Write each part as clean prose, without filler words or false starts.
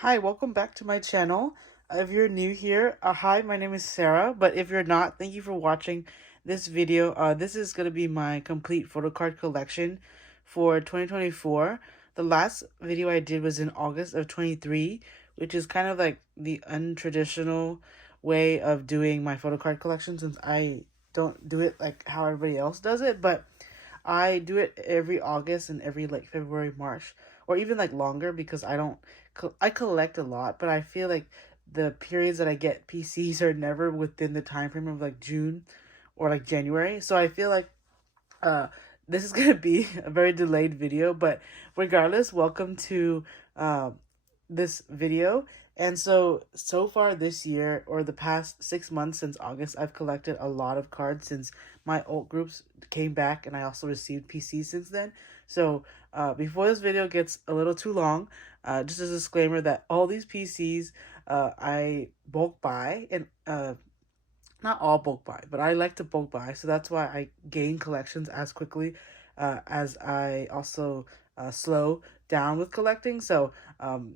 Hi, welcome back to my channel. If you're new here, hi, my name is Sarah, but if you're not, thank you for watching this video. This is going to be my complete photocard collection for 2024. The last video I did was in August of 23, which is kind of like the untraditional way of doing my photocard collection since I don't do it like how everybody else does it, but I do it every August and every like February, March, or even like longer because I collect a lot, but I feel like the periods that I get PCs are never within the time frame of like June or like January. So I feel like uh this is gonna be a very delayed video, but regardless, welcome to this video. And so far this year, or the past 6 months since August, I've collected a lot of cards since my alt groups came back, and I also received PCs since then. So before this video gets a little too long, just a disclaimer that all these PCs I bulk buy, and not all bulk buy, but I like to bulk buy, so that's why I gain collections as quickly as I also slow down with collecting. So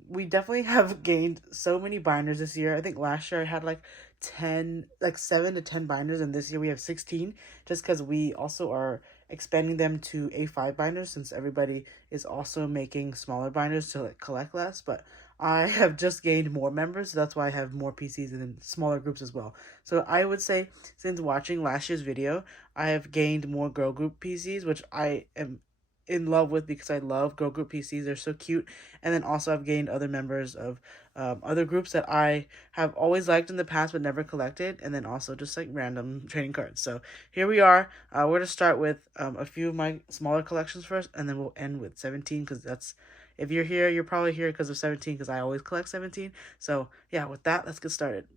we definitely have gained so many binders this year. I think last year I had like 10, like 7 to 10 binders, and this year we have 16, just because we also are expanding them to A5 binders since everybody is also making smaller binders to like collect less. But I have just gained more members, so that's why I have more PCs and then smaller groups as well. So I would say, since watching last year's video, I have gained more girl group PCs, which I am in love with because I love girl group PCs. They're so cute. And then also I've gained other members of other groups that I have always liked in the past but never collected. And then also just like random trading cards. So here we are. We're going to start with a few of my smaller collections first, and then we'll end with 17 because that's, if you're here, you're probably here because of 17 because I always collect 17. So yeah, with that, let's get started.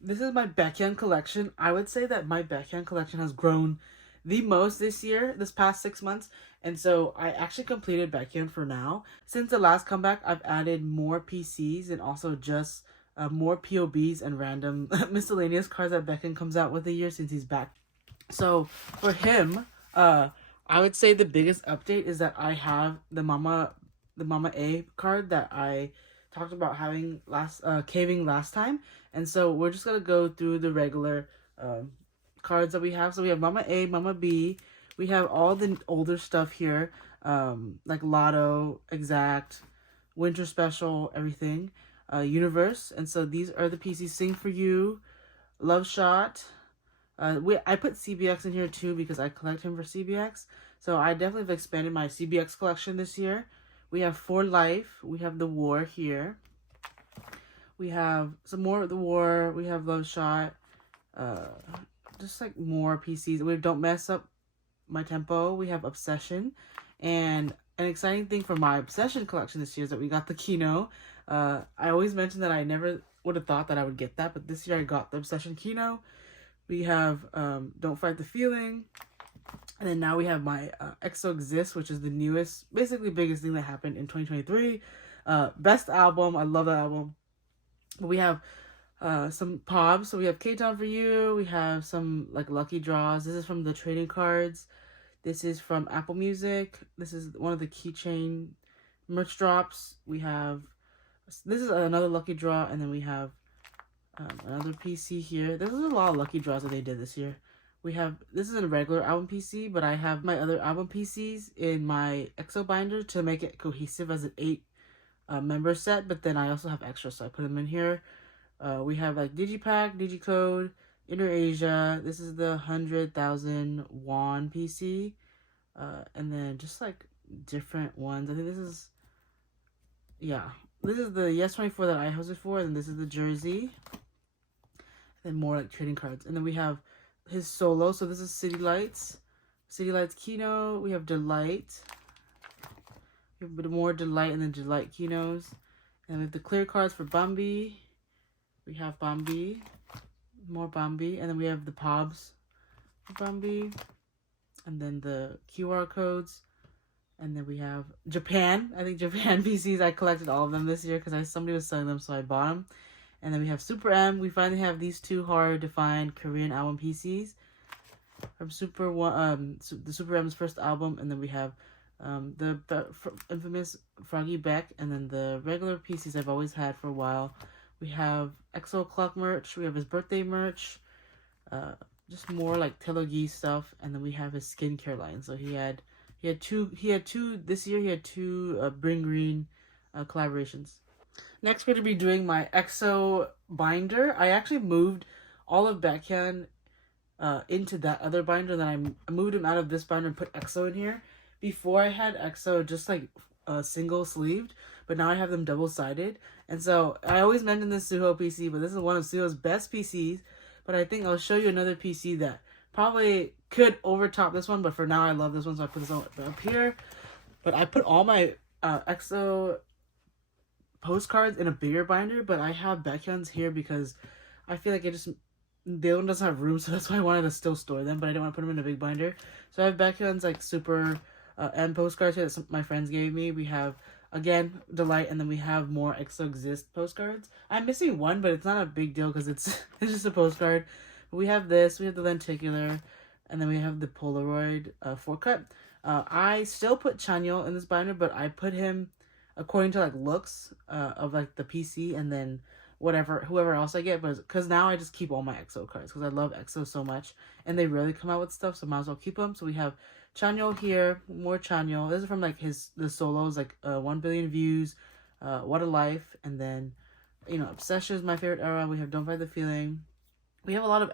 This is my baekhyun collection. I would say that my baekhyun collection has grown the most this year, this past 6 months. And so I actually completed baekhyun for now. Since the last comeback, I've added more PCs and also just more POBs and random miscellaneous cards that baekhyun comes out with a year since he's back. So for him, I would say the biggest update is that I have the Mama A card that I talked about having caving last time. And so we're just gonna go through the regular cards that we have. So we have Mama A, Mama B. We have all the older stuff here, like Lotto, Exact, Winter Special, everything, Universe. And so these are the PCs. Sing for You, Love Shot. I put CBX in here too because I collect him for CBX. So I definitely have expanded my CBX collection this year. We have For Life. We have The War here. We have some more of The War. We have Love Shot. Just like more PCs. We Don't Mess Up My Tempo. We have Obsession. And an exciting thing for my Obsession collection this year is that we got the Kino. I always mention that I never would have thought that I would get that, but this year I got the Obsession Kino. We have Don't Fight the Feeling. And then now we have my EXO Exists, which is the newest, basically biggest thing that happened in 2023. Best album. I love that album. But we have some pobs. So we have K-Town for You. We have some like lucky draws. This is from the trading cards. This is from Apple Music. This is one of the keychain merch drops. This is another lucky draw. And then we have another PC here. There's a lot of lucky draws that they did this year. This is a regular album PC, but I have my other album PCs in my EXO binder to make it cohesive as an 8 member set, but then I also have extras, so I put them in here. We have like Digipack, Digicode, Inner Asia. This is the 100,000 won PC. And then just like different ones. I think this is the Yes24 that I hosted for, and this is the jersey. And more like trading cards. And then we have his solo. So this is City Lights Kino. We have Delight. We have a bit more Delight and then Delight Kinos. And we have the clear cards for Bambi. We have Bambi. More Bambi. And then we have the Pobs for Bambi. And then the QR codes. And then we have Japan. I think Japan PCs. I collected all of them this year because somebody was selling them, so I bought them. And then we have Super M. We finally have these two hard-to-find Korean album PCs from the Super M's first album. And then we have infamous Froggy Beck, and then the regular PCs I've always had for a while. We have EXO clock merch. We have his birthday merch. Just more like taehyung stuff, and then we have his skincare line. So he had two this year. He had two Bring Green collaborations. Next, we're going to be doing my EXO binder. I actually moved all of baekhyun into that other binder. Then I moved him out of this binder and put EXO in here. Before I had EXO just like single sleeved, but now I have them double sided. And so I always mention this Suho PC, but this is one of Suho's best PCs. But I think I'll show you another PC that probably could overtop this one. But for now, I love this one, so I put this one up here. But I put all my EXO postcards in a bigger binder, but I have baekhyun's here because I feel like the other one doesn't have room, so that's why I wanted to still store them, but I didn't want to put them in a big binder. So I have baekhyun's like super M postcards here that some my friends gave me. We have again Delight, and then we have more EXO Exist postcards. I'm missing one, but it's not a big deal because it's just a postcard. But we have this, we have the lenticular, and then we have the Polaroid 4-cut. I still put Chanyeol in this binder, but I put him according to like looks of like the PC, and then whoever else I get, but because now I just keep all my EXO cards because I love EXO so much, and they rarely come out with stuff, so might as well keep them. So we have Chanyeol here, more Chanyeol. This is from like the solos, like 1 billion views, What a Life, and then Obsession is my favorite era. We have Don't Fight the Feeling. We have a lot of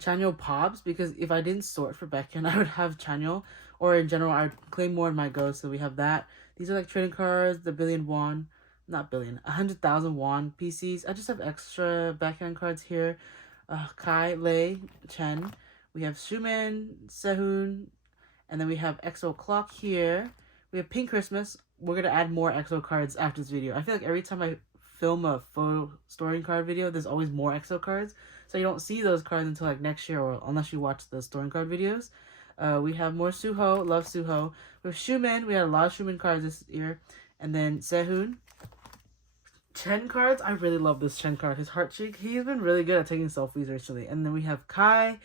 Chanyeol pops because if I didn't sort for Baekhyun, I would have Chanyeol, or in general I'd claim more in my go. So we have that. These are like trading cards, the 100,000 won PCs. I just have extra Baekhyun cards here. Kai, Lei, Chen. We have Shumin, Sehun, and then we have EXO Clock here. We have Pink Christmas. We're going to add more EXO cards after this video. I feel like every time I film a photo storing card video, there's always more EXO cards. So you don't see those cards until like next year, or unless you watch the storing card videos. We have more Suho. Love Suho. We have Shumin. We had a lot of Shumin cards this year. And then Sehun. Chen cards. I really love this Chen card. His heart cheek. He's been really good at taking selfies recently. And then we have Kai.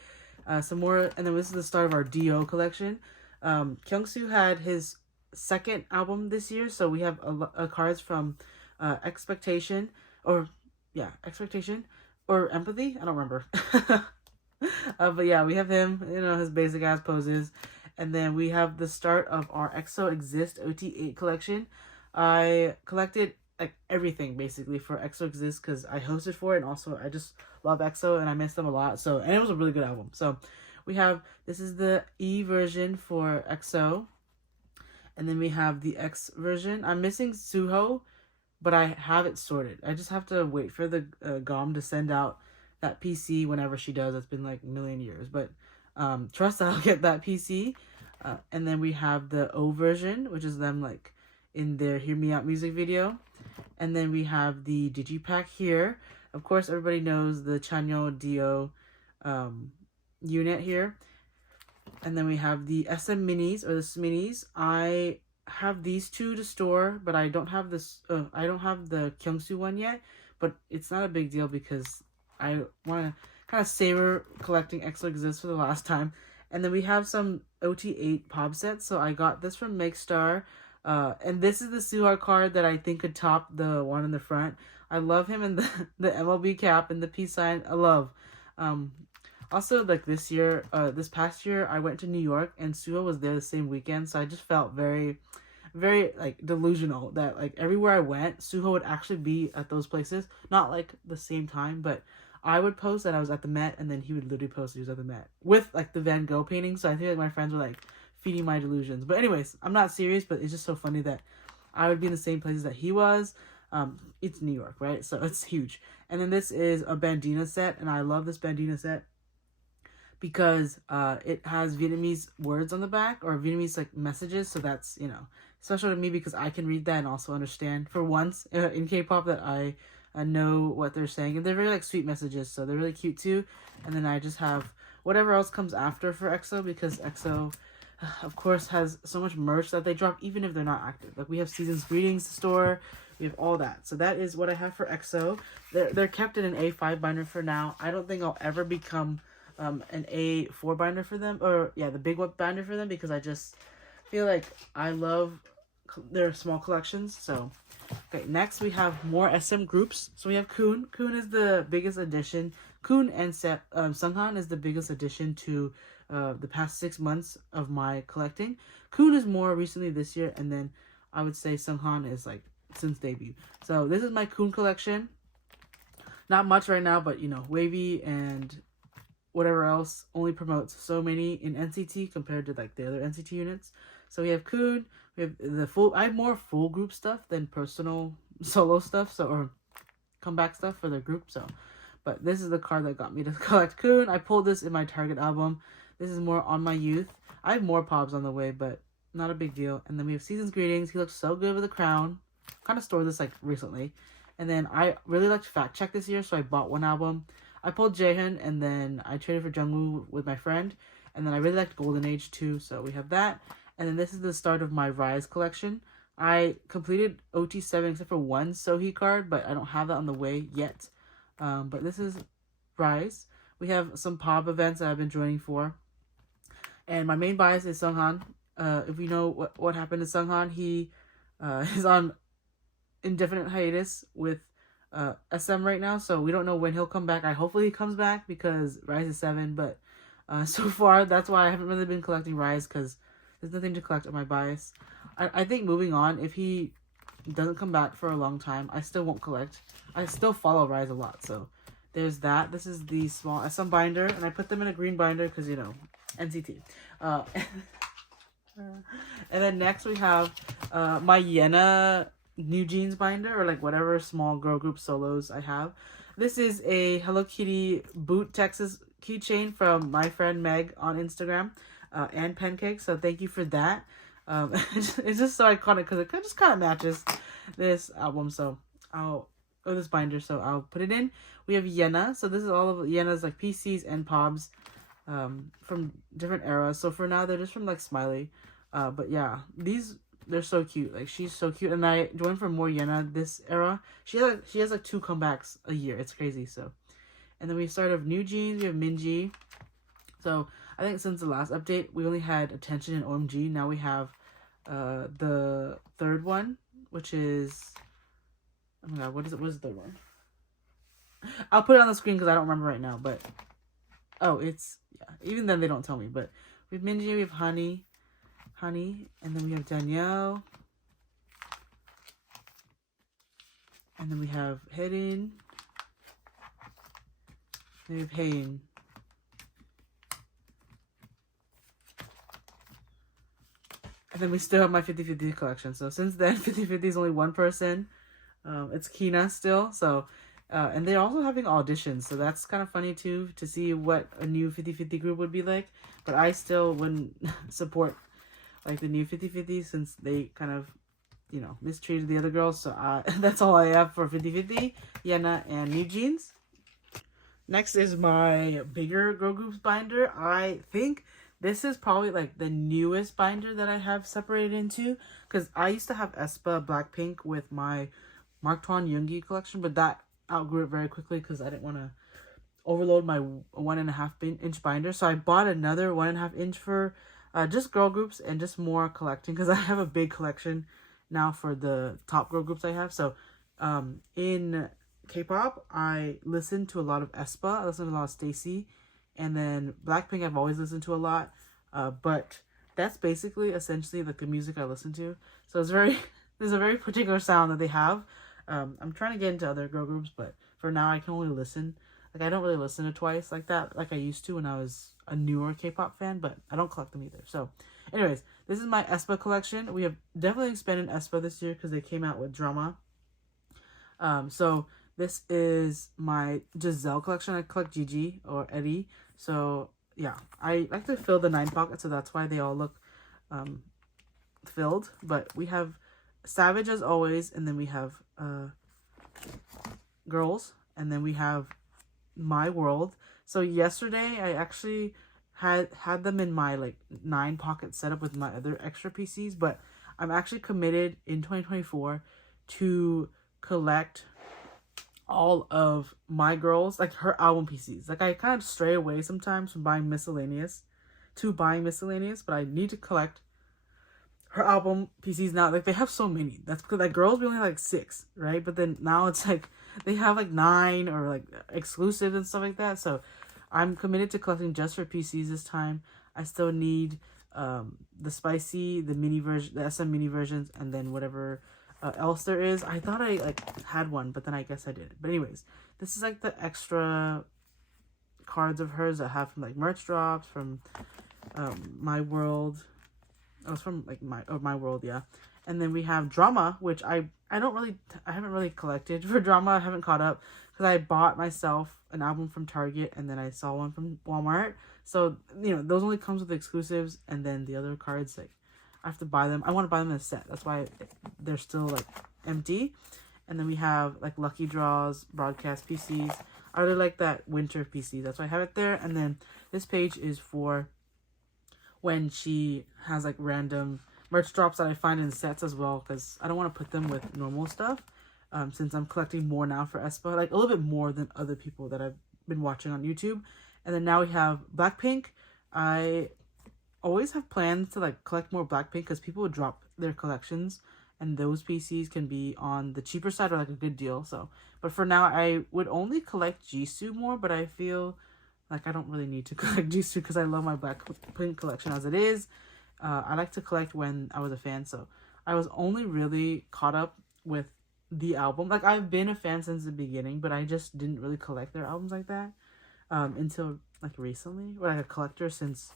Some more. And then this is the start of our Dio collection. Kyungsoo had his second album this year. So we have cards from Expectation. Expectation. Or Empathy. I don't remember. But yeah, we have him, his basic ass poses. And then we have the start of our EXO Exist OT8 collection. I collected like everything basically for EXO Exist because I hosted for it, and also I just love EXO and I miss them a lot. So, and it was a really good album. So we have, this is the E version for EXO. And then we have the X version. I'm missing Suho, but I have it sorted. I just have to wait for the GOM to send out that PC whenever she does. It's been like a million years, but trust that I'll get that PC. And then we have the O version, which is them like in their Hear Me Out music video. And then we have the Digipack here. Of course, everybody knows the Chanyeol Dio unit here. And then we have the SM Minis, or the Sminis. I have these two to store, but I don't have this. I don't have the Kyungsoo one yet, but it's not a big deal because I want to kind of savor collecting EXO Exist for the last time. And then we have some OT8 pop sets. So I got this from Makestar. And this is the Suha card that I think could top the one in the front. I love him in the MLB cap and the peace sign. I love. Also, like this past year, I went to New York and Suha was there the same weekend. So I just felt very, very like delusional that like everywhere I went, Suha would actually be at those places. Not like the same time, but I would post that I was at the Met, and then he would literally post that he was at the Met with like the Van Gogh painting. So I think like my friends were like feeding my delusions. But anyways, I'm not serious, but it's just so funny that I would be in the same places that he was. It's New York, right? So it's huge. And then this is a bandana set, and I love this bandana set because it has Vietnamese words on the back, or Vietnamese like messages. So that's, special to me because I can read that and also understand for once in K-pop that I know what they're saying. And they're very like sweet messages, so they're really cute too. And then I just have whatever else comes after for EXO, because EXO of course has so much merch that they drop even if they're not active. Like we have Season's Greetings to store, we have all that. So that is what I have for EXO. They're kept in an A5 binder for now. I don't think I'll ever become an A4 binder for them, or yeah, the big one binder for them, because I just feel like I love their small collections. So, okay, next we have more SM groups. So we have Kun. Kun is the biggest addition. Kun and Seunghan is the biggest addition to the past 6 months of my collecting. Kun is more recently this year, and then I would say Seunghan is like since debut. So this is my Kun collection. Not much right now, but you know, Wavy and whatever else only promotes so many in NCT compared to like the other NCT units. So we have Kun, we have the full. I have more full group stuff than personal solo stuff, so or comeback stuff for the group. So, but this is the card that got me to collect Kun. I pulled this in my Target album. This is more on my youth. I have more pobs on the way, but not a big deal. And then we have Season's Greetings. He looks so good with a crown. Kind of stored this like recently. And then I really liked Fact Check this year, so I bought one album. I pulled Jaehyun, and then I traded for Jungkook with my friend. And then I really liked Golden Age too, so we have that. And then this is the start of my riize collection. I completed OT7 except for one Sohee card, but I don't have that on the way yet. But this is riize. We have some pop events that I've been joining for. And my main bias is Seunghan. If you know what happened to Seunghan, he is on indefinite hiatus with SM right now, so we don't know when he'll come back. Hopefully he comes back because riize is 7, but so far that's why I haven't really been collecting riize, because there's nothing to collect on my bias. I think moving on, if he doesn't come back for a long time, I still won't collect. I still follow riize a lot, so there's that. This is the small SM binder, and I put them in a green binder because, you know, NCT. And then next we have my Yena newjeans binder, or like whatever small girl group solos I have. This is a Hello Kitty boot Texas keychain from my friend Meg on Instagram and Pancake, so thank you for that. It's just so iconic because it just kind of matches this album, so this binder, so I'll put it in. We have Yena, so this is all of Yena's like PCs and pobs from different eras. So for now they're just from like Smiley, but yeah, they're so cute. Like, she's so cute, and I joined for more Yena this era. She has like 2 comebacks a year. It's crazy. So, and then we started newjeans. We have Minji. So I think since the last update, we only had Attention and OMG. Now we have the third one, which is, oh my god, what is it? What is the third one? I'll put it on the screen because I don't remember right now. But it's, yeah. Even then they don't tell me. But we have Minji. We have Honey, and then we have Danielle, and then we have Hedin, and we have Hayin. And then we still have my 50/50 collection. So since then, 50/50 is only one person. It's Kina still. So, and they're also having auditions. So that's kind of funny too, to see what a new 50/50 group would be like. But I still wouldn't support like the new 50/50 since they kind of, you know, mistreated the other girls. So that's all I have for 50/50, Yena, and newjeans. Next is my bigger girl groups binder. I think this is probably like the newest binder that I have separated into, because I used to have aespa Blackpink with my Tuan yoongi collection, but that outgrew it very quickly because I didn't want to overload my 1.5-inch binder. So I bought another 1.5 inch for just girl groups and just more collecting, because I have a big collection now for the top girl groups I have. So in K-pop, I listen to a lot of aespa. I listen to a lot of Stayc, and then Blackpink I've always listened to a lot. But that's basically essentially like the music I listen to. So it's there's a very particular sound that they have. I'm trying to get into other girl groups, but for now I can only listen. Like, I don't really listen to Twice like that, like I used to when I was a newer K-pop fan, but I don't collect them either. So, anyways, this is my aespa collection. We have definitely expanded aespa this year because they came out with drama. So this is my Giselle collection. I collect Gigi or Eddie. So yeah, I like to fill the 9 pockets, so that's why they all look filled. But we have Savage as always, and then we have Girls, and then we have My World. So yesterday I actually had them in my like 9 pocket setup with my other extra PCs, but I'm actually committed in 2024 to collect all of My Girls, like her album PCs. Like, I kind of stray away sometimes from buying miscellaneous, but I need to collect her album PCs now, like, they have so many. That's because, like, girls, we only have, like, 6, right? But then now it's, like, they have, like, 9 or, like, exclusive and stuff like that. So I'm committed to collecting just for PCs this time. I still need the spicy, the mini version, the SM mini versions, and then whatever else there is. I thought I, like, had one, but then I guess I didn't. But anyways, this is, like, the extra cards of hers that I have from, like, merch drops, from My World. Oh, it's from, like, My World, yeah. And then we have Drama, which I haven't really collected for Drama. I haven't caught up because I bought myself an album from Target and then I saw one from Walmart. So, you know, those only comes with exclusives, and then the other cards, like, I have to buy them. I want to buy them in a set. That's why they're still, like, empty. And then we have, like, Lucky Draws, Broadcast PCs. I really like that winter PC. That's why I have it there. And then this page is for when she has, like, random merch drops that I find in sets as well, because I don't want to put them with normal stuff, since I'm collecting more now for aespa, like, a little bit more than other people that I've been watching on YouTube. And then now we have Blackpink. I always have plans to, like, collect more Blackpink because people would drop their collections, and those PCs can be on the cheaper side or, like, a good deal. So, but for now, I would only collect Jisoo more, but I feel like I don't really need to collect Jisoo because I love my Blackpink collection as it is. I like to collect when I was a fan, so I was only really caught up with the album. Like, I've been a fan since the beginning, but I just didn't really collect their albums like that until, like, recently, or, like, a collector since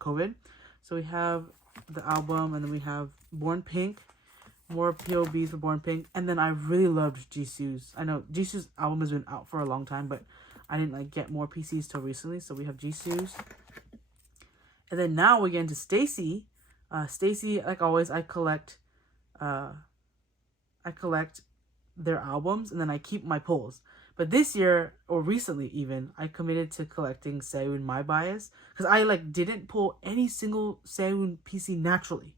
COVID. So we have the album, and then we have Born Pink, more POBs for Born Pink, and then I really loved Jisoo's. I know Jisoo's album has been out for a long time, but I didn't, like, get more PCs till recently, so we have Jisoo's. And then now we get into Stayc. Stayc, like always, I collect their albums, and then I keep my pulls. But this year, or recently even, I committed to collecting Seunghan My Bias, because I, like, didn't pull any single Seunghan PC naturally.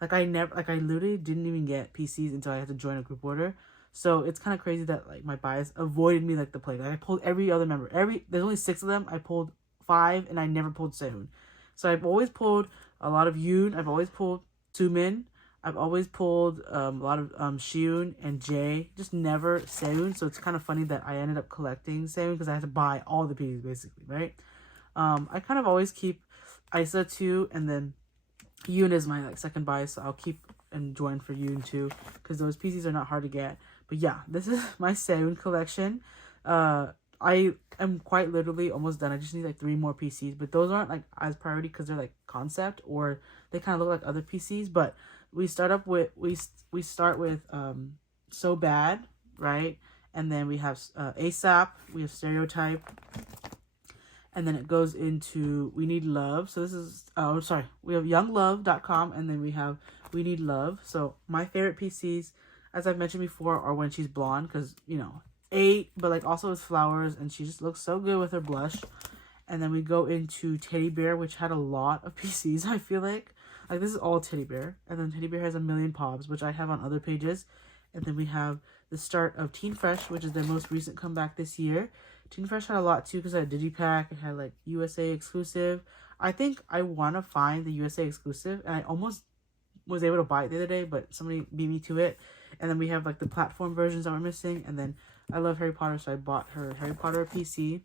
Like, I literally didn't even get PCs until I had to join a group order. So it's kind of crazy that, like, my bias avoided me, like, the plague. Like, I pulled every other member. There's only 6 of them. I pulled 5, and I never pulled Seunghan. So I've always pulled a lot of Yoon. I've always pulled Tumin. I've always pulled a lot of Shiun and Jae. Just never Seunghan. So it's kind of funny that I ended up collecting Seunghan because I had to buy all the pieces, basically, right? I kind of always keep aespa too, and then Yoon is my, like, second bias, so I'll keep and join for Yoon too, because those PCs are not hard to get. But yeah, this is my Seunghan collection. I am quite literally almost done. I just need, like, 3 more PCs, but those aren't, like, as priority because they're, like, concept, or they kind of look like other PCs. But we start with So Bad, right? And then we have ASAP, we have Stereotype, and then it goes into We Need Love. So this is, we have younglove.com, and then we have We Need Love. So my favorite PCs, as I've mentioned before, are when she's blonde, because, you know, 8, but, like, also with flowers, and she just looks so good with her blush. And then we go into Teddy Bear, which had a lot of PCs, I feel like. Like, this is all Teddy Bear. And then Teddy Bear has a million pobs, which I have on other pages. And then we have the start of Teen Fresh, which is their most recent comeback this year. Teen Fresh had a lot, too, because it had Digipack. It had, like, USA exclusive. I think I want to find the USA exclusive, and I almost was able to buy it the other day, but somebody beat me to it. And then we have, like, the platform versions that we're missing, and then I love Harry Potter, so I bought her Harry Potter PC.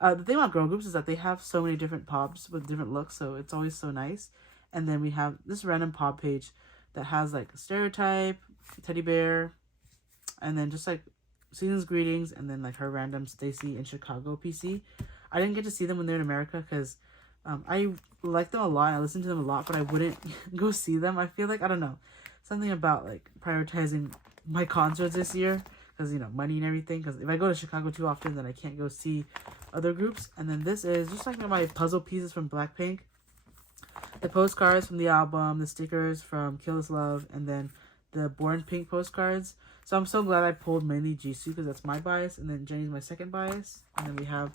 The thing about girl groups is that they have so many different pops with different looks, so it's always so nice. And then we have this random pop page that has, like, Stereotype, Teddy Bear, and then just, like, Season's Greetings, and then, like, her random Stayc in Chicago PC. I didn't get to see them when they're in America because I like them a lot, and I listen to them a lot, but I wouldn't go see them. I feel like, I don't know, something about, like, prioritizing my concerts this year, because, you know, money and everything. Because if I go to Chicago too often, then I can't go see other groups. And then this is just, like, my puzzle pieces from Blackpink, the postcards from the album, the stickers from Kill This Love, and then the Born Pink postcards. So I'm so glad I pulled mainly Jisoo because that's my bias, and then Jenny's my second bias. And then we have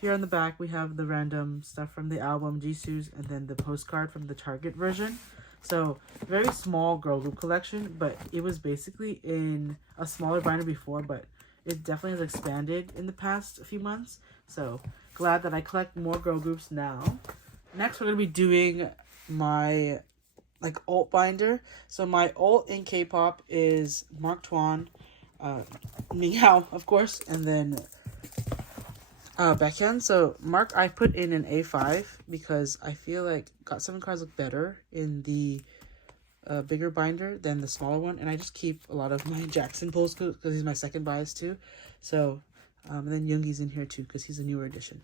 here on the back, we have the random stuff from the album, Jisoo's, and then the postcard from the Target version. So, very small girl group collection, but it was basically in a smaller binder before, but it definitely has expanded in the past few months. So, glad that I collect more girl groups now. Next, we're going to be doing my like alt binder. So my alt in K-pop is Mark Tuan, minghao, of course, and then baekhyun. So Mark, I put in an A5 because I feel like got7 cards look better in the bigger binder than the smaller one, and I just keep a lot of my Jackson pulls because he's my second bias too. So and then Yoongi's in here too because he's a newer addition.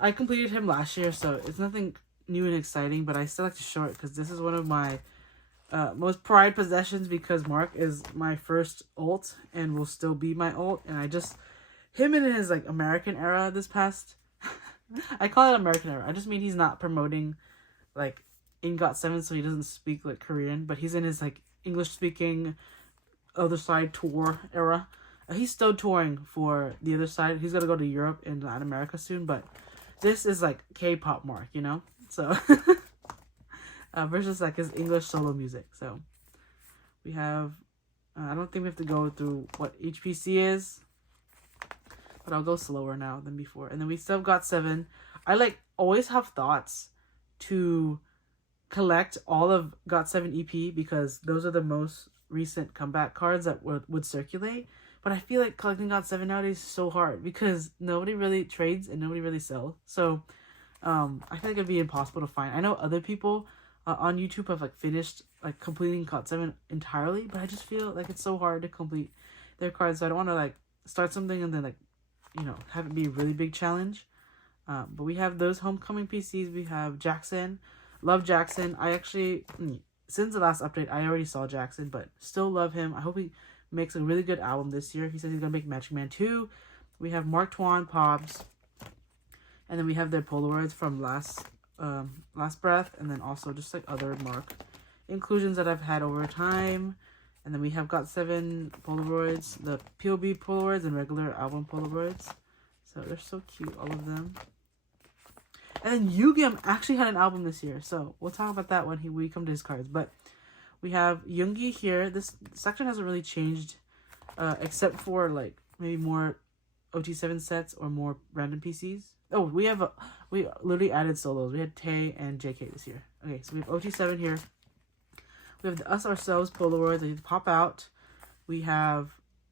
I completed him last year, so it's nothing new and exciting, but I still like to show it because this is one of my most prized possessions because Mark is my first ult and will still be my ult, and I just him in his like American era this past I call it American era. I just mean he's not promoting like in got7, so he doesn't speak like Korean, but he's in his like English speaking other side tour era. He's still touring for the other side. He's gonna go to Europe and Latin America soon, but this is like K-pop Mark, you know? So versus like his English solo music. So we have I don't think we have to go through what each PC is, but I'll go slower now than before. And then we still have got7. I like always have thoughts to collect all of got7 EP because those are the most recent comeback cards that would circulate. But I feel like collecting got7 nowadays is so hard because nobody really trades and nobody really sells. So I feel like it'd be impossible to find. I know other people on YouTube have like finished like completing got7 entirely, but I just feel like it's so hard to complete their cards. So I don't want to like start something and then like, you know, have it be a really big challenge. But we have those homecoming PCs. We have Jackson. Love Jackson. I actually, since the last update, I already saw Jackson, but still love him. I hope he makes a really good album this year. He says he's going to make Magic Man 2. We have Mark Tuan Pops. And then we have their Polaroids from last breath. And then also just like other Mark inclusions that I've had over time. And then we have got7 Polaroids, the POB Polaroids and regular album Polaroids. So they're so cute, all of them. And then Yoongi actually had an album this year. So we'll talk about that when we come to his cards. But we have Yoongi here. This section hasn't really changed except for like maybe more OT7 sets or more random PCs. Oh, we literally added solos. We had Tae and JK this year. Okay, so we have OT7 here. We have the Us Ourselves Polaroids that pop out. We have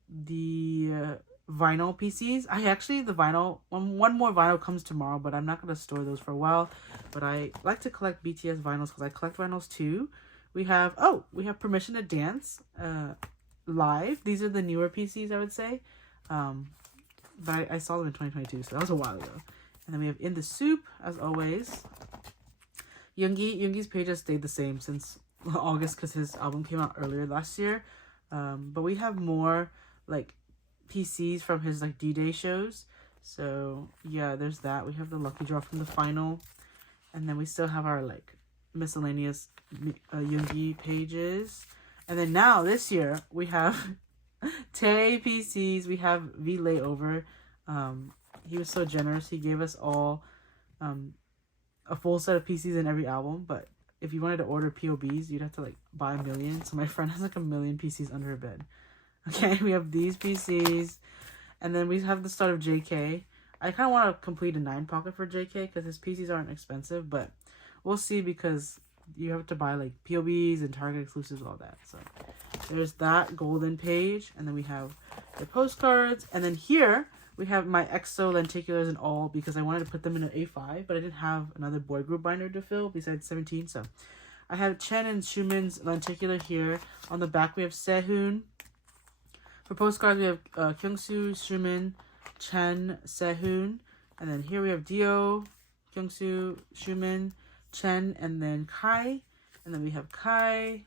the vinyl PCs. The vinyl, one more vinyl comes tomorrow, but I'm not going to store those for a while. But I like to collect BTS vinyls because I collect vinyls too. We have Permission to Dance live. These are the newer PCs, I would say. But I saw them in 2022, so that was a while ago. And then we have In the Soup, as always. Yoongi's page has stayed the same since August because his album came out earlier last year. But we have more like PCs from his like D-Day shows. So yeah, there's that. We have the lucky draw from the final. And then we still have our like miscellaneous Yoongi pages. And then now this year we have Tae PCs. We have V Layover. He was so generous. He gave us all a full set of PCs in every album. But if you wanted to order POBs, you'd have to like buy 1 million. So my friend has like 1 million PCs under her bed. Okay, we have these PCs. And then we have the start of JK. I kind of want to complete a 9 pocket for JK because his PCs aren't expensive. But we'll see because you have to buy like POBs and Target exclusives, all that. So there's that golden page. And then we have the postcards. And then here we have my EXO lenticulars and all because I wanted to put them in an A5, but I didn't have another boy group binder to fill besides 17. So I have Chen and Xiumin's lenticular here. On the back we have Sehun. For postcards we have Kyungsu, Xiumin, Chen, Sehun. And then here we have Dio, Kyungsu, Xiumin, Chen, and then Kai. And then we have Kai,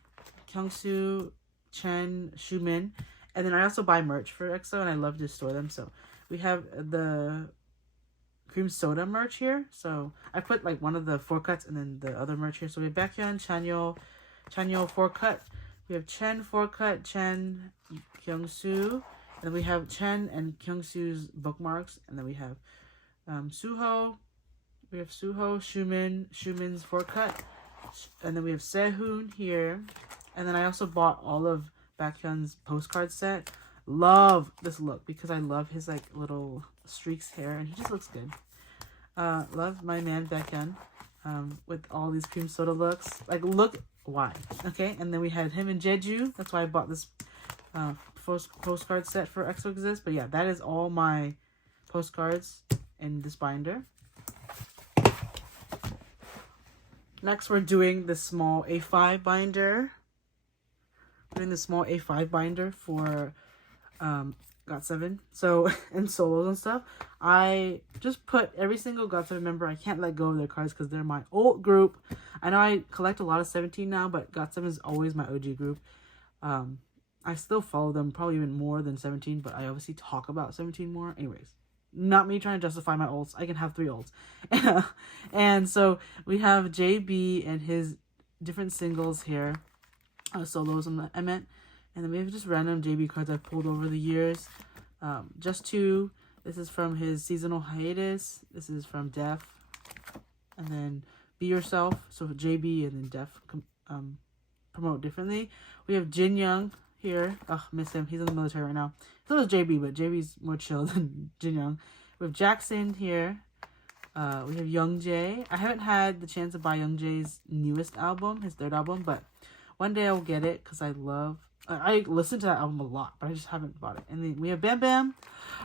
Kyungsu, Chen, Xiumin. And then I also buy merch for EXO and I love to store them. So we have the cream soda merch here. So I put like one of the 4-cuts and then the other merch here. So we have Baekhyun, Chanyeol 4-cut. We have Chen 4-cut, Chen, Kyungsu. And then we have Chen and Kyungsu's bookmarks. And then we have Suho. We have Suho, Xiumin's 4-cut. And then we have Sehun here. And then I also bought all of Baekhyun's postcard set. Love this look because I love his like little streaks hair and he just looks good. Love my man Baekhyun with all these cream soda looks. Like look why. Okay, and then we had him in Jeju. That's why I bought this postcard set for EXO Exist. But yeah, that is all my postcards in this binder. Next, we're doing the small A5 binder. Doing the small A5 binder for got7. So, and solos and stuff. I just put every single got7 member. I can't let go of their cards because they're my old group. I know I collect a lot of 17 now, but got7 is always my OG group. I still follow them probably even more than 17, but I obviously talk about 17 more. Anyways, not me trying to justify my ults. I can have 3 ults. And so we have JB and his different singles here. Solos I meant. And then we have just random JB cards I've pulled over the years. Just 2. This is from his seasonal hiatus. This is from Def. And then Be Yourself. So JB and then Def promote differently. We have Jin Young here. Oh, miss him. He's in the military right now. So is JB, but JB's more chill than Jin Young. We have Jackson here. We have Young Jae. I haven't had the chance to buy Young Jae's newest album, his 3rd album, but one day I'll get it because I listen to that album a lot, but I just haven't bought it. And then we have Bam Bam.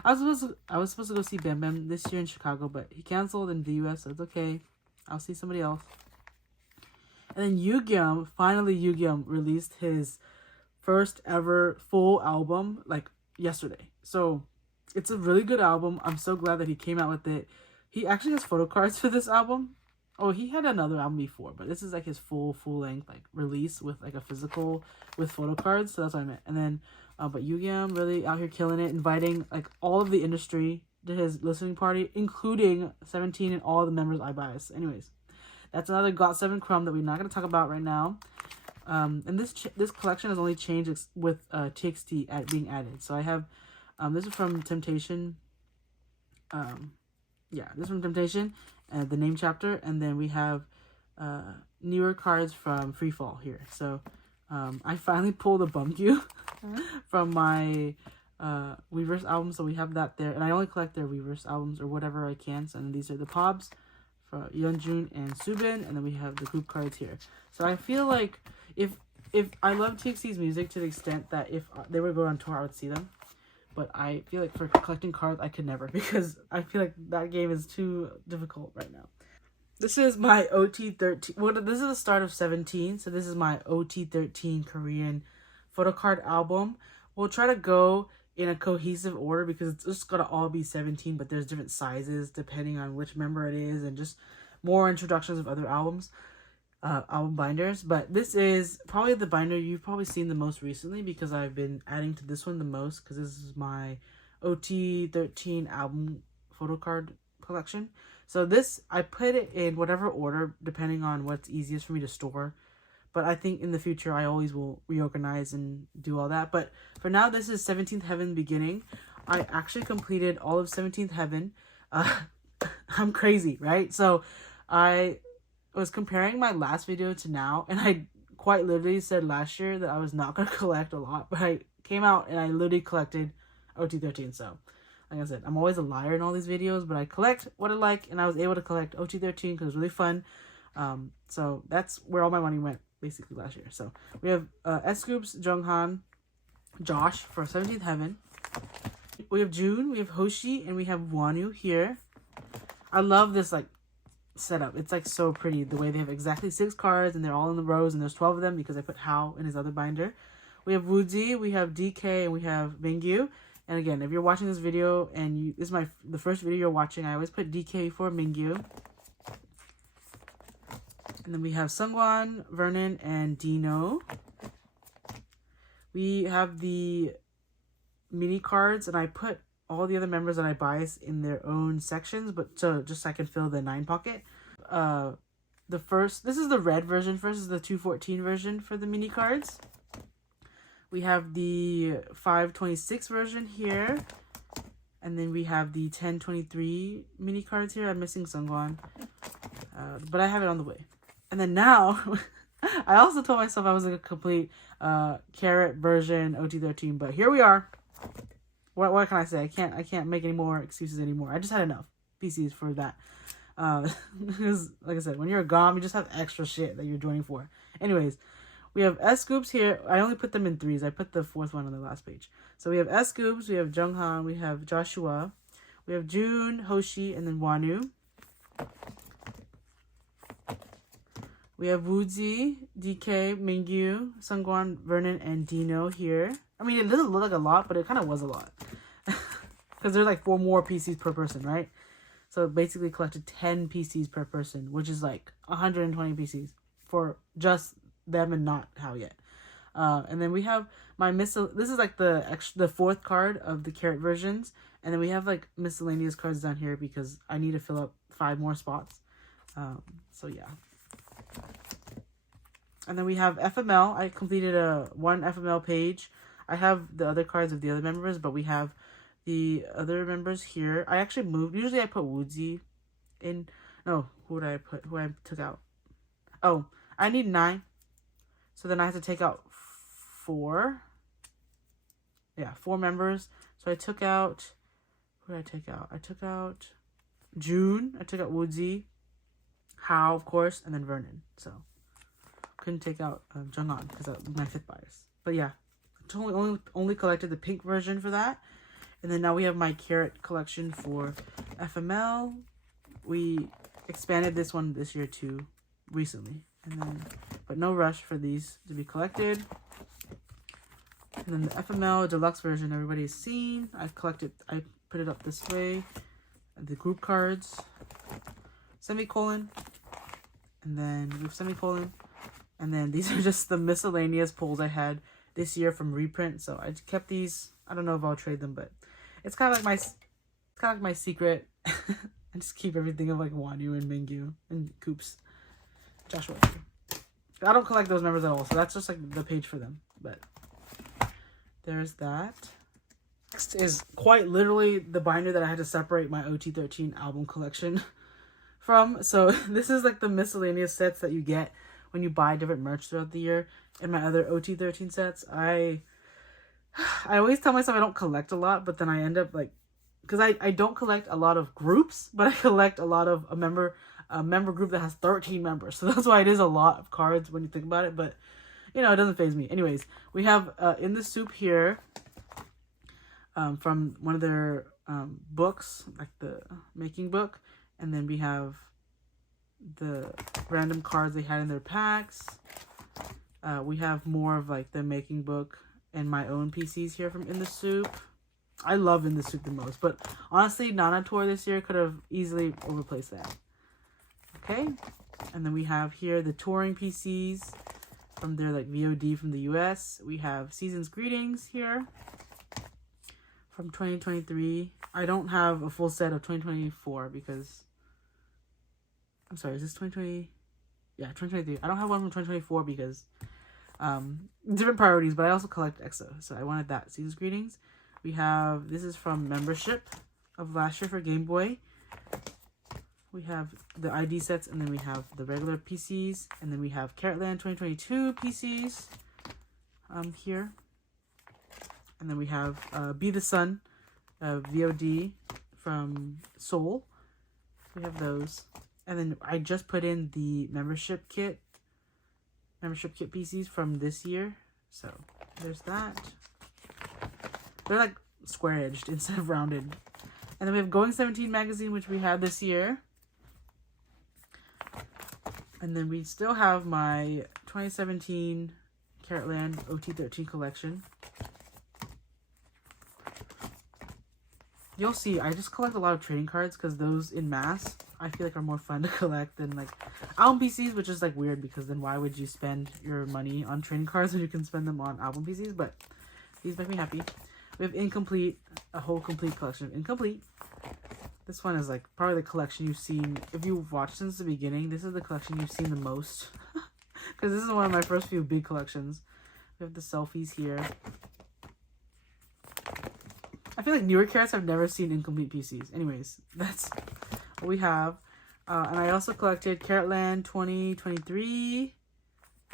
I was supposed to go see Bam Bam this year in Chicago, but he canceled in the US, so it's okay. I'll see somebody else. And then Yugyeom, finally Yugyeom released his first ever full album like yesterday. So it's a really good album. I'm so glad that he came out with it. He actually has photocards for this album. Oh, he had another album before, but this is like his full length like release with like a physical with photocards. So that's what I meant. And then, but Yugyeom really out here killing it, inviting like all of the industry to his listening party, including 17 and all the members I bias. Anyways, that's another got7 crumb that we're not going to talk about right now. And this collection has only changed with TXT being added. So I have this is from Temptation. Yeah, this is from Temptation. The name chapter, and then we have newer cards from Free Fall here. So I finally pulled a Bumkyu from my Weverse album, so we have that there, and I only collect their Weverse albums or whatever I can. So and these are the Pobs for Yeonjun and Subin, and then we have the group cards here. So I feel like if I love TXT's music to the extent that if they were going on tour, I would see them. But I feel like for collecting cards, I could never because I feel like that game is too difficult right now. This is my OT13. Well, this is the start of 17. So this is my OT13 Korean photocard album. We'll try to go in a cohesive order because it's just going to all be 17. But there's different sizes depending on which member it is. And just more introductions of other albums. Album binders, but this is probably the binder you've probably seen the most recently because I've been adding to this one the most because this is my OT13 album photocard collection. So this, I put it in whatever order depending on what's easiest for me to store, but I think in the future I always will reorganize and do all that. But for now, this is 17th Heaven beginning. I actually completed all of 17th Heaven. I'm crazy, right? So I was comparing my last video to now, and I quite literally said last year that I was not going to collect a lot, but I came out and I literally collected OT13. So like I said, I'm always a liar in all these videos, but I collect what I like, and I was able to collect OT13 because it was really fun. So that's where all my money went basically last year. So we have S-Group's Jeonghan, Josh for 17th Heaven. We have June, we have Hoshi, and we have Wonu here. I love this like setup. It's like so pretty the way they have exactly 6 cards and they're all in the rows, and there's 12 of them because I put Hao in his other binder. We have Woozi, we have DK, and we have Mingyu. And again, if you're watching this video and this is the first video you're watching, I always put DK for Mingyu. And then we have Seungkwan, Vernon, and Dino. We have the mini cards, and I put all the other members that I bias in their own sections, but so just so I can fill the 9 pocket. This is the red version. First is the 214 version for the mini cards. We have the 526 version here, and then we have the 1023 mini cards here. I'm missing Seungkwan, but I have it on the way. And then now, I also told myself I was like a complete carrot version OT13, but here we are. What can I say? I can't make any more excuses anymore. I just had enough PCs for that. Because, like I said, when you're a GOM, you just have extra shit that you're joining for. Anyways, We have S scoops here. I only put them in threes. I put the fourth one on the last page. So we have S scoops, we have Jeonghan, we have Joshua, we have June, Hoshi, and then Wanu. We have Woozi, DK, Minghao, Seungkwan, Vernon, and Dino here. I mean, it doesn't look like a lot, but it kind of was a lot. Because there's like 4 more PCs per person, right? So basically collected 10 PCs per person, which is like 120 PCs for just them and not Hao yet. And then we have my this is like the fourth card of the carat versions. And then we have like miscellaneous cards down here because I need to fill up 5 more spots. So yeah. And then we have FML. I completed one FML page. I have the other cards of the other members, but we have the other members here. I actually moved. Usually I put woozi in. No, who did I put? Who I took out? Oh, I need 9. So then I have to take out 4. Yeah, 4 members. So I took out. Who did I take out? I took out June. I took out woozi, Hao, of course, and then Vernon. So couldn't take out Jeonghan because that was my 5th bias. But yeah, only collected the pink version for that. And then now we have my carat collection for FML. We expanded this one this year too, recently. And then, but no rush for these to be collected. And then the FML deluxe version everybody's seen. I put it up this way. The group cards, semicolon, and then we have semicolon. And then these are just the miscellaneous pulls I had this year from reprint. So I kept these. I don't know if I'll trade them, but it's kind of like my secret. I just keep everything of like Wanu and Minghao and Coops, Joshua. I don't collect those members at all, so that's just like the page for them. But there's that. Next is quite literally the binder that I had to separate my OT13 album collection from. So this is like the miscellaneous sets that you get when you buy different merch throughout the year. And my other OT13 sets, I always tell myself I don't collect a lot, but then I end up like, because I don't collect a lot of groups, but I collect a lot of a member group that has 13 members. So that's why it is a lot of cards when you think about it, but you know, it doesn't faze me. Anyways, we have in the soup here from one of their books, like the making book, and then we have the random cards they had in their packs. We have more of like the making book and my own PCs here from In the Soup. I love In the Soup the most, but honestly, Nana Tour this year could have easily overplaced that. Okay, and then we have here the touring PCs from their like VOD from the US. We have Season's Greetings here from 2023. I don't have a full set of 2024 because I'm sorry, is this 2020? Yeah, 2023. I don't have one from 2024 because different priorities, but I also collect EXO, so I wanted that. Season's Greetings. We have, this is from membership of last year for Game Boy. We have the ID sets, and then we have the regular PCs, and then we have Caratland 2022 PCs here. And then we have Be the Sun VOD from Seoul. We have those. And then I just put in the membership kit PCs from this year. So there's that. They're like square edged instead of rounded. And then we have Going 17 magazine, which we had this year. And then we still have my 2017 Caratland OT13 collection. You'll see, I just collect a lot of trading cards because those in mass, I feel like are more fun to collect than like album PCs, which is like weird because then why would you spend your money on trading cards when you can spend them on album PCs? But these make me happy. We have Incomplete, a whole complete collection of Incomplete. This one is like probably the collection you've seen, if you've watched since the beginning, this is the collection you've seen the most. Because this is one of my first few big collections. We have the selfies here. I feel like newer carats have never seen Incomplete PCs. Anyways, that's what we have. And I also collected Caratland 2023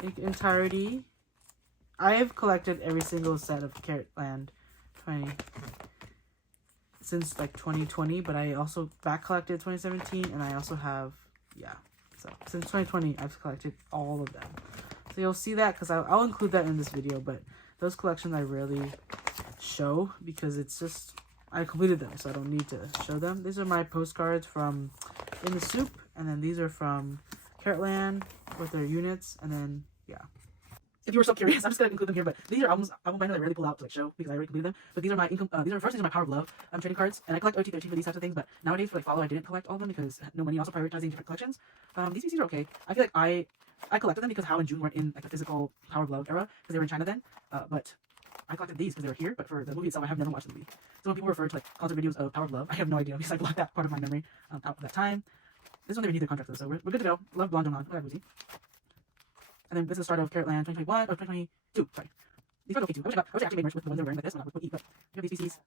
in entirety. I have collected every single set of Caratland 20 since like 2020, but I also back collected 2017, and I also have, yeah, so since 2020 I've collected all of them. So So you'll see that because I'll include that in this video. But those collections I rarely show because it's just, I completed them, so I don't need to show them. These are my postcards from In the Soup, and then these are from Caratland with their units, and then, yeah. If you were so curious, I'm just gonna include them here, but these are album binders I rarely pull out to like show because I already completed them. But these are my these are my Power of Love trading cards, and I collect OT13 for these types of things. But nowadays for like follow, I didn't collect all of them because no money. Also prioritizing different collections. These pieces are okay. I feel like I collected them because How and June weren't in like the physical Power of Love era because they were in China then. But I collected these because they were here. But for the movie itself, I have never watched the movie. So when people refer to like concert videos of Power of Love, I have no idea because I blocked that part of my memory out of that time. This one they renewed their contract though, so we're good to go. Love Blonde Jungkook. Love Woozi. And then this is the start of Caratland 2021 or 2022. Sorry, these are okay too. I wish I actually made merch with the ones they're wearing like this, not with E. But you have these pieces.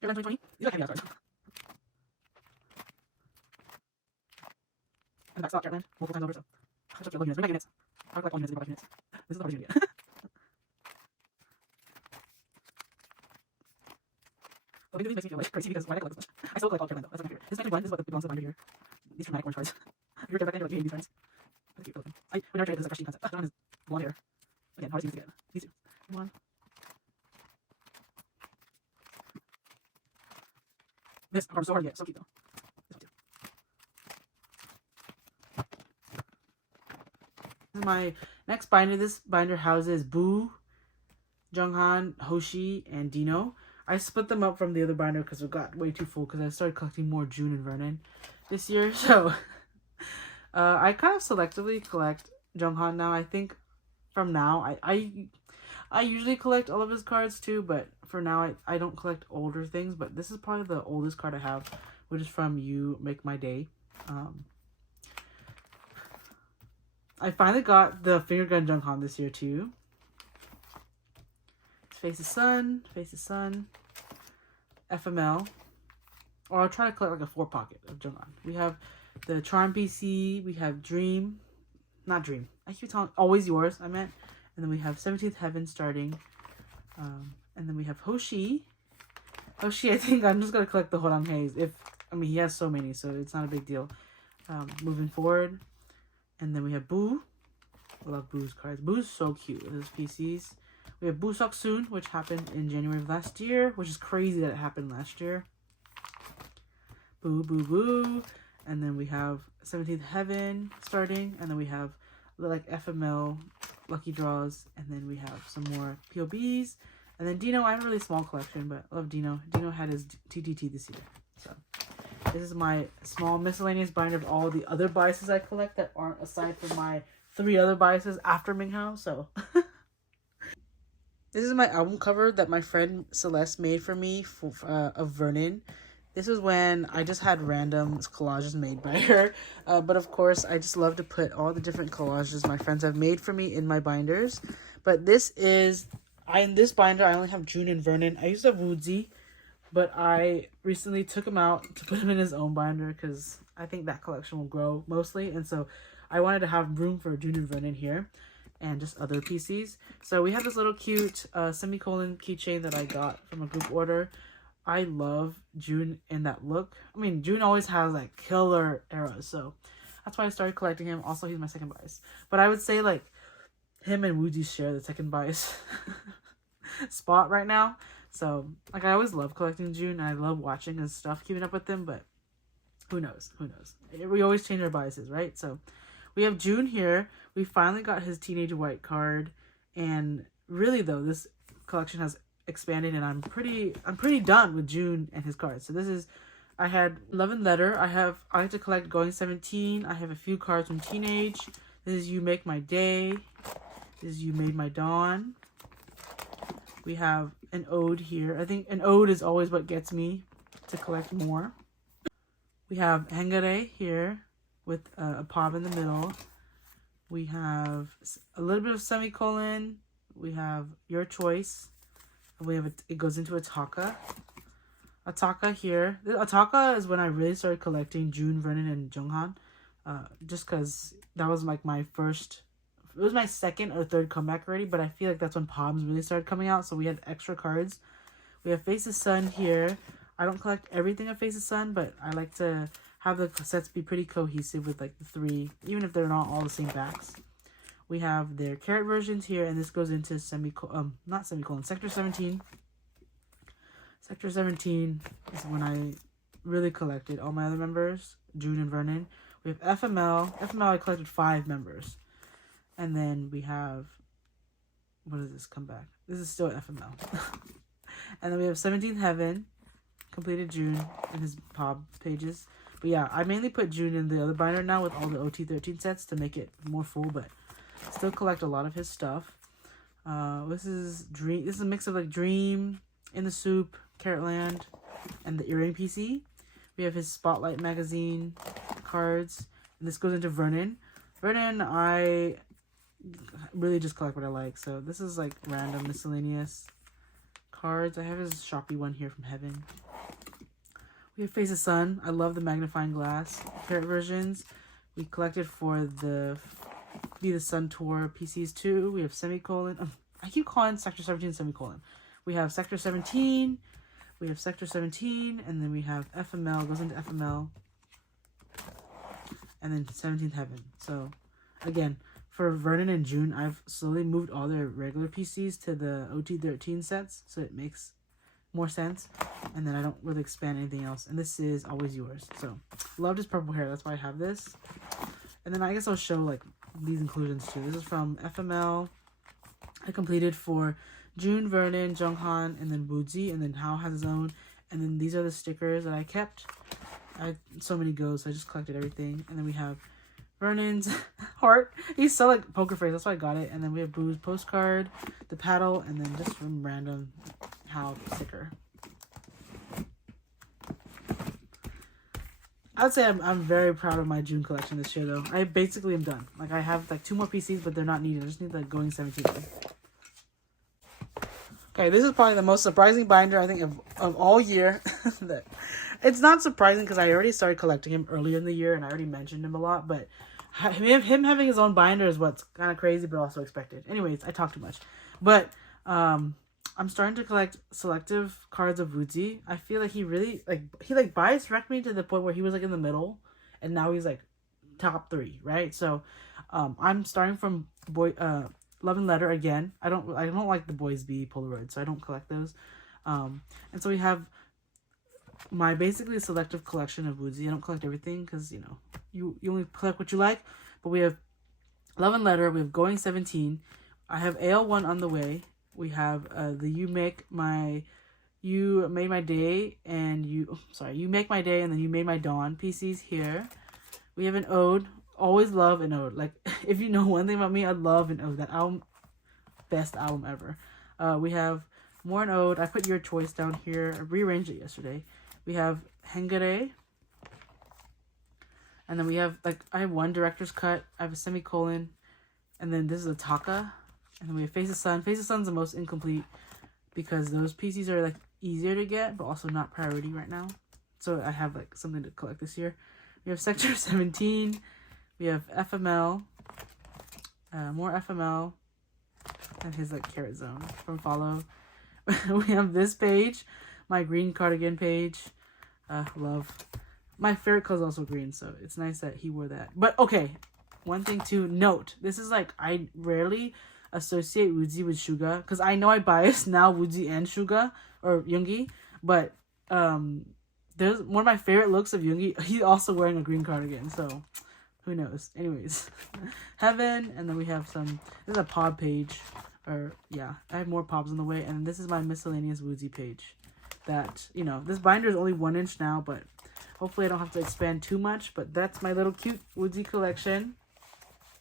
Caratland 2020. These are heavy ass cards. And back slot Caratland multiple times over. So I just love units. Bring back units. I collect all units. Units. This is the hardest unit. So maybe this makes me feel like crazy because why I collect this much? I still collect all Caratland though. That's my favorite. This next one is what the belongs to the binder here. These dramatic orange cards. If you're a back then, you're like, you hate these cards. That's a cute little thing. When I traded this, is a fresh concept. John has blonde hair. Again, hardest units to get. These two. One. This card is so hard to get. So cute though. This one too. This is my next binder. This binder houses Boo, Jeonghan, Hoshi, and Dino. I split them up from the other binder because it got way too full because I started collecting more June and Vernon this year. So I kind of selectively collect Jeonghan now. I think from now, I usually collect all of his cards too, but for now I don't collect older things. But this is probably the oldest card I have, which is from You Make My Day. I finally got the finger gun Jeonghan this year too. Face the Sun, FML. Or I'll try to collect like a 4-pocket of Jeonghan. We have the Charm PC, we have Dream. Not Dream. I keep telling Always Yours, I meant. And then we have 17th Heaven starting. And then we have Hoshi. Hoshi, I think I'm just going to collect the Horang Haze. He has so many, so it's not a big deal. Moving forward. And then we have Boo. I love Boo's cards. Boo's so cute with his PCs. We have Boo Sok Soon, which happened in January of last year, which is crazy that it happened last year. Boo, Boo, Boo. And then we have 17th Heaven starting. And then we have like FML lucky draws. And then we have some more POBs. And then Dino, I have a really small collection, but I love Dino. Dino had his TTT this year. So this is my small miscellaneous binder of all the other biases I collect that aren't aside from my 3 other biases after minghao. So this is my album cover that my friend Celeste made for me of Vernon. This was when I just had random collages made by her. But of course, I just love to put all the different collages my friends have made for me in my binders. But this is, in this binder, I only have June and Vernon. I used to have Woozi, but I recently took him out to put him in his own binder because I think that collection will grow mostly. And so I wanted to have room for June and Vernon here. And just other PCs. So we have this little cute semicolon keychain that I got from a group order. I love June in that look. June always has like killer eras, so that's why I started collecting him. Also, he's my second bias. But I would say like him and Woozi share the second bias spot right now. So like I always love collecting June and I love watching his stuff, keeping up with him, but who knows? We always change our biases, right? So we have June here. We finally got his Teenage White card, and really though, this collection has expanded, and I'm pretty done with June and his cards. So this is, I had Love and Letter. I like to collect Going 17. I have a few cards from Teenage. This is You Make My Day. This is You Made My Dawn. We have an Ode here. I think an Ode is always what gets me to collect more. We have Hengare here with a pop in the middle. We have a little bit of semicolon. We have Your Choice. We have it goes into Ataka. Ataka here. Ataka is when I really started collecting June, Vernon, and Jeonghan. Just because that was like my first was my second or third comeback already, but I feel like that's when Pobs really started coming out, so we had extra cards. We have Face the Sun here. I don't collect everything of Face the Sun, but I like to have the sets be pretty cohesive with like the 3, even if they're not all the same backs. We have their carat versions here, and this goes into Sector 17. Sector 17 is when I really collected all my other members, June and Vernon. We have FML. FML, I collected 5 members. And then we have, what does this come back? This is still FML. And then we have 17th Heaven, completed June in his POB pages. But yeah, I mainly put June in the other binder now with all the OT13 sets to make it more full, but still collect a lot of his stuff. This is Dream. This is a mix of like Dream, In the Soup, Caratland, and the Earring PC. We have his Spotlight magazine cards, and this goes into Vernon. Vernon, I really just collect what I like, so this is like random miscellaneous cards. I have his Shopee one here from Heaven. We have Face the Sun. I love the magnifying glass carat versions. We collected for the Be the Sun Tour PCs too. We have Semicolon. I keep calling Sector 17 Semicolon. We have Sector 17. We have Sector 17, and then we have FML, goes into FML, and then 17th Heaven. So, again, for Vernon and June, I've slowly moved all their regular PCs to the OT13 sets, so it makes more sense, and then I don't really expand anything else. And this is Always Yours. So, loved his purple hair, that's why I have this. And then I guess I'll show, like, these inclusions too. This is from FML. I completed for June, Vernon, Jeonghan, and then woozi, and then Hao has his own. And then these are the stickers that I kept. I had so many goes, so I just collected everything. And then we have Vernon's heart. He's so like poker face, that's why I got it. And then we have Boo's postcard, the paddle, and then just some random Hao sticker. I would say I'm very proud of my June collection this year, though. I basically am done. Like, I have like 2 more PCs, but they're not needed. I just need like going 17. Okay, this is probably the most surprising binder, I think, of all year. It's not surprising because I already started collecting him earlier in the year, and I already mentioned him a lot, but him having his own binder is what's kind of crazy, but also expected. Anyways, I talk too much. But I'm starting to collect selective cards of woozi. I feel like he really, he bias wrecked me to the point where he was, like, in the middle, and now he's, like, top 3, right? So, I'm starting from Love and Letter again. I don't like the Boys B Polaroid, so I don't collect those. And so we have my basically selective collection of woozi. I don't collect everything because, you know, you only collect what you like. But we have Love and Letter. We have Going 17. I have AL1 on the way. We have the You Made My Day and You Make My Day and then You Made My Dawn PCs here. We have an Ode. Always love an Ode. Like, if you know one thing about me, I love an Ode. That album, best album ever. We have more an Ode. I put Your Choice down here. I rearranged it yesterday. We have Hengare. And then we have, like, I have one director's cut. I have a semicolon. And then this is a Taka. And then we have Face the Sun. Face the Sun's the most incomplete because those PCs are, like, easier to get, but also not priority right now. So I have, like, something to collect this year. We have Sector 17. We have FML. More FML. And his, like, Carrot Zone from Follow. We have this page. My green cardigan page. Love. My favorite color is also green, so it's nice that he wore that. But, okay. One thing to note. This is, like, I rarely associate woozi with Suga. Because I know I bias now woozi and Suga. Or yoongi. But, there's one of my favorite looks of yoongi. He's also wearing a green cardigan, so who knows. Anyways. Heaven. And then we have some. This is a pod page. Or, yeah. I have more pops on the way. And this is my miscellaneous woozi page. That, you know, this binder is only 1 inch now, but hopefully I don't have to expand too much. But that's my little cute woozi collection.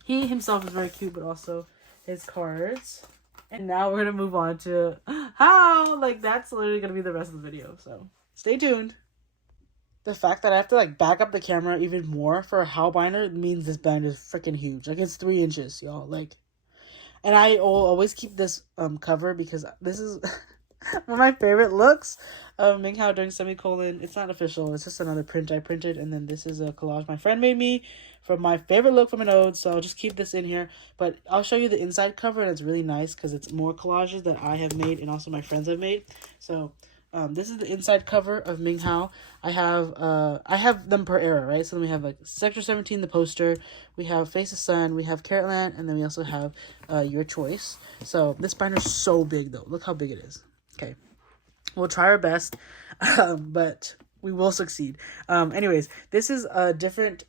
He himself is very cute, but also his cards. And now we're going to move on to how, like, that's literally going to be the rest of the video. So, stay tuned. The fact that I have to, like, back up the camera even more for a how binder means this binder is freaking huge. Like, it's 3 inches, y'all. Like, and I will always keep this cover because this is One of my favorite looks of Minghao during semicolon. It's not official. It's just another print I printed. And then this is a collage my friend made me from my favorite look from an ode. So I'll just keep this in here. But I'll show you the inside cover. And it's really nice because it's more collages that I have made and also my friends have made. So this is the inside cover of Minghao. I have them per era, right? So then we have like Sector 17, the poster. We have Face of Sun. We have Caratland. And then we also have Your Choice. So this binder's so big though. Look how big it is. Okay, we'll try our best, but we will succeed. Anyways, this is a different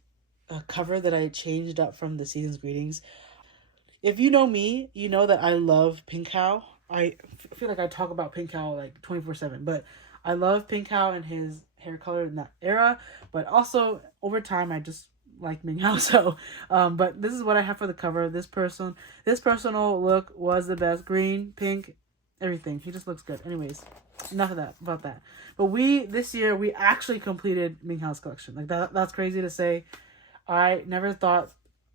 cover that I changed up from the season's greetings. If you know me, you know that I love Pink Cow. I feel like I talk about Pink Cow like 24/7, but I love Pink Cow and his hair color in that era. But also over time, I just like Minghao. So, but this is what I have for the cover. This personal look was the best. Green, pink, everything. He just looks good. Anyways, enough of that about that. But this year we actually completed Minghao's collection. Like that's crazy to say. I never thought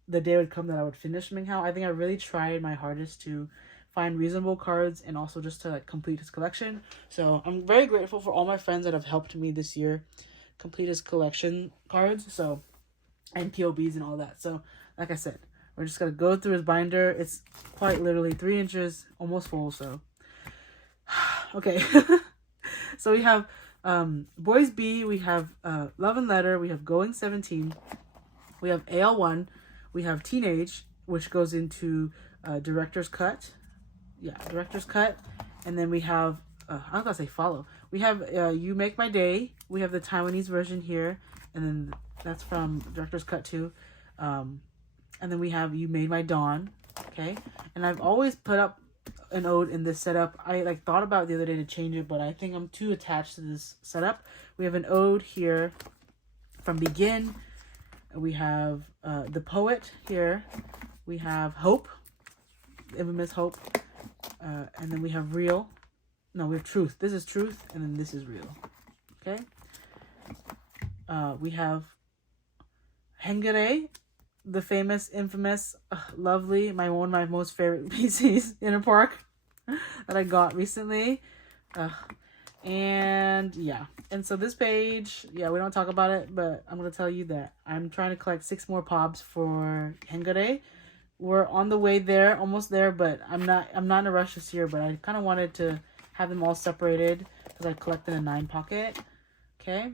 the day would come that I would finish Minghao. I think I really tried my hardest to find reasonable cards and also just to like complete his collection. So I'm very grateful for all my friends that have helped me this year complete his collection cards. So, and POBs and all that. So like I said, we're just gonna go through his binder. It's quite literally 3 inches, almost full. So okay. So we have Boys B, we have Love and Letter, we have Going 17, we have AL1, we have Teenage, which goes into Director's Cut. Yeah, Director's Cut. And then we have, I was gonna say Follow. We have You Make My Day, we have the Taiwanese version here, and then that's from Director's Cut too. And then we have You Made My Dawn, okay? And I've always put up an ode in this setup. I like thought about it the other day to change it, but I think I'm too attached to this setup. We have an ode here from Begin. We have The Poet here. We have Hope, infamous Hope. And then we have Real. No, we have Truth. This is Truth, and then this is Real. Okay? We have Hengare, the famous, infamous, lovely, one of my most favorite PCs in a park that I got recently. And yeah. And so this page, yeah, we don't talk about it, but I'm going to tell you that I'm trying to collect 6 more pobs for Hengare. We're on the way there, almost there, but I'm not in a rush this year, but I kind of wanted to have them all separated because I collected a 9 pocket. Okay.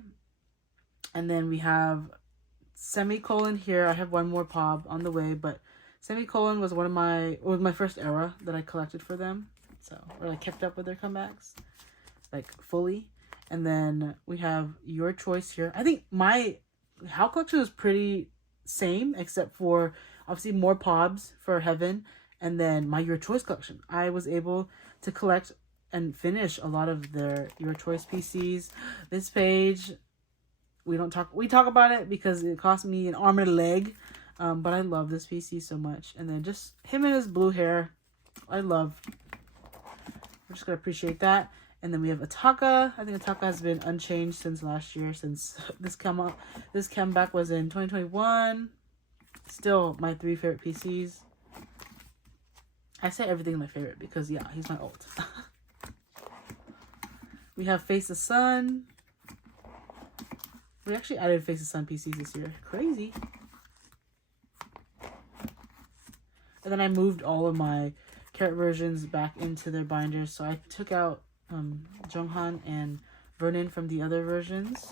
And then we have Semicolon here. I have 1 more pob on the way, but Semicolon was my first era that I collected for them. So, or I kept up with their comebacks, like fully. And then we have Your Choice here. I think my How collection is pretty same, except for obviously more pobs for Heaven, and then my Your Choice collection. I was able to collect and finish a lot of their Your Choice PCs. This page, we talk about it because it cost me an arm and a leg, but I love this PC so much. And then just him and his blue hair, we're just gonna appreciate that. And then we have Ataka. I think Ataka has been unchanged since last year, since this comeback was in 2021. Still my 3 favorite PCs. I say everything my favorite because yeah, he's my ult. We have Face the Sun. We actually added Face the Sun PCs this year. Crazy. And then I moved all of my Carat versions back into their binders. So I took out Jeonghan and Vernon from the other versions.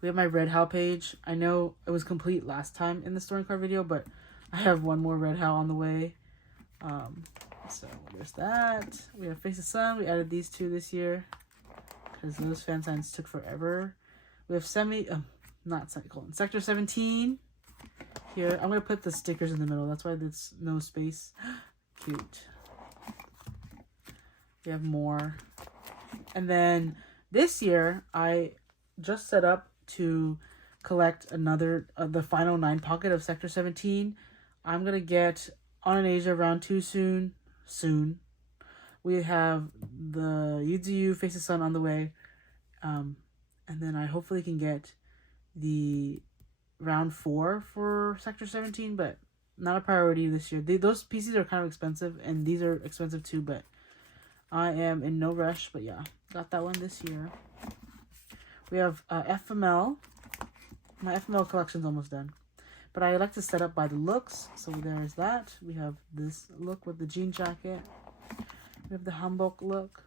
We have my Red How page. I know it was complete last time in the story card video, but I have 1 more Red How on the way. So there's that. We have Face the Sun. We added these 2 this year because those fan signs took forever. We have Sector 17 here. I'm going to put the stickers in the middle. That's why there's no space. Cute. We have more. And then this year, I just set up to collect the final 9 pocket of Sector 17. I'm going to get On an Asia round 2 soon. We have the Yuzu Face the Sun on the way. And then I hopefully can get the round 4 for Sector 17, but not a priority this year. Those PCs are kind of expensive, and these are expensive too, but I am in no rush, but yeah, got that one this year. We have FML. My FML collection's almost done. But I like to set up by the looks. So there's that. We have this look with the jean jacket. We have the hanbok look.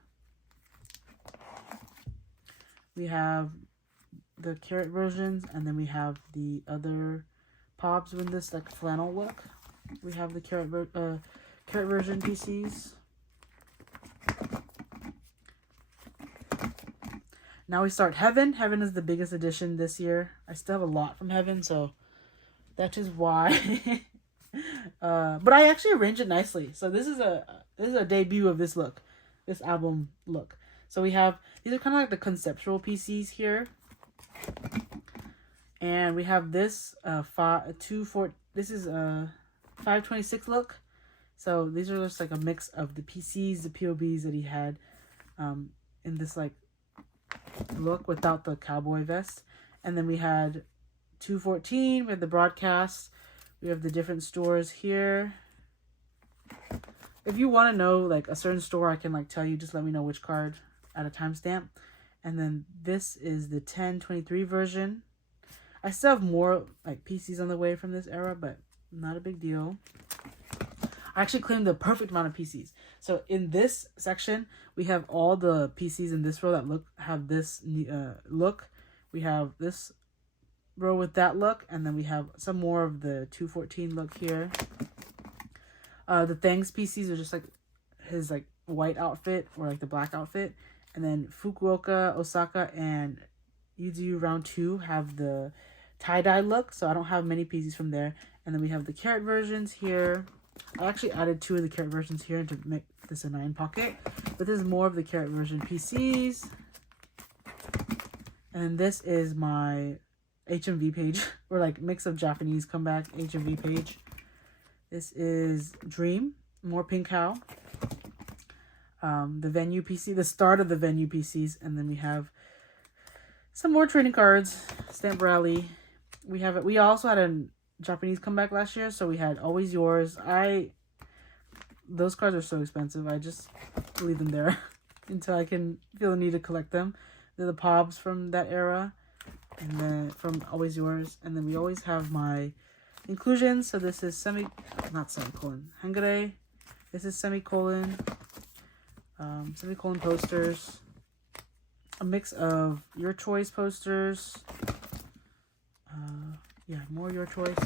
We have the carrot versions. And then we have the other pobs with this like flannel look. We have the carrot version PCs. Now we start Heaven. Heaven is the biggest edition this year. I still have a lot from Heaven, so that is why. But I actually arranged it nicely. So this is a debut of this look, this album look. So we have, these are kind of like the conceptual PCs here. And we have this this is a 526 look. So these are just like a mix of the PCs, the POBs that he had in this like look without the cowboy vest. And then we had 214 with the broadcast. We have the different stores here. If you want to know like a certain store, I can like tell you, just let me know which card at a timestamp. And then this is the 1023 version. I still have more like PCs on the way from this era, but not a big deal. I actually claimed the perfect amount of PCs. So in this section, we have all the PCs in this row that have this look. We have this row with that look, and then we have some more of the 214 look here. The Thangs PCs are just like his like white outfit or like the black outfit. And then Fukuoka, Osaka, and Yuzu round 2 have the tie-dye look. So I don't have many PCs from there. And then we have the carrot versions here. I actually added 2 of the carrot versions here to make this a 9 pocket. But this is more of the carrot version PCs. And this is my HMV page. Or like mix of Japanese comeback HMV page. This is Dream. More Minghao. The venue PC, the start of the venue PCs, and then we have some more trading cards, Stamp Rally. We also had a Japanese comeback last year, so we had Always Yours. Those cards are so expensive, I just leave them there until I can feel the need to collect them. They're the pobs from that era, and then from Always Yours, and then we always have my inclusions. So this is hangare. This is semicolon posters, a mix of Your Choice posters, more Your Choice,